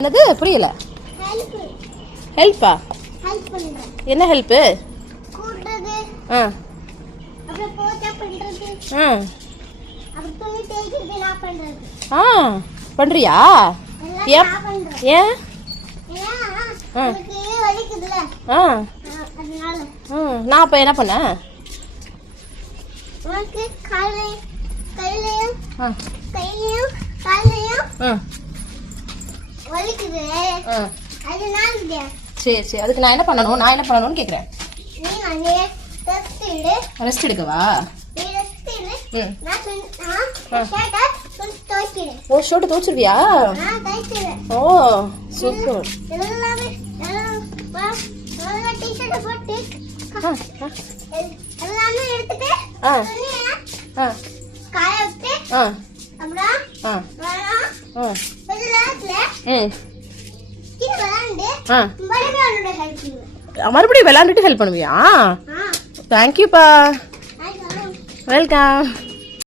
என்னது புரியல? ஹெல்ப்பா? என்ன ஹெல்ப்பு? பண்றியா? ஏன்? நான் அப்ப என்ன பண்ண? சரி சரி, அதுக்கு நான் என்ன பண்ணணும்னு கேக்குறேன். ரெஸ்ட் எடுக்கவா? ஓ, ஷர்ட் துவைச்சிருவியா? ஓ சூப்பர். மறுபடியும் விளையாண்டுட்டு ஹெல்ப் பண்ணுவியா? தேங்க்யூப்பா. வெல்கம்.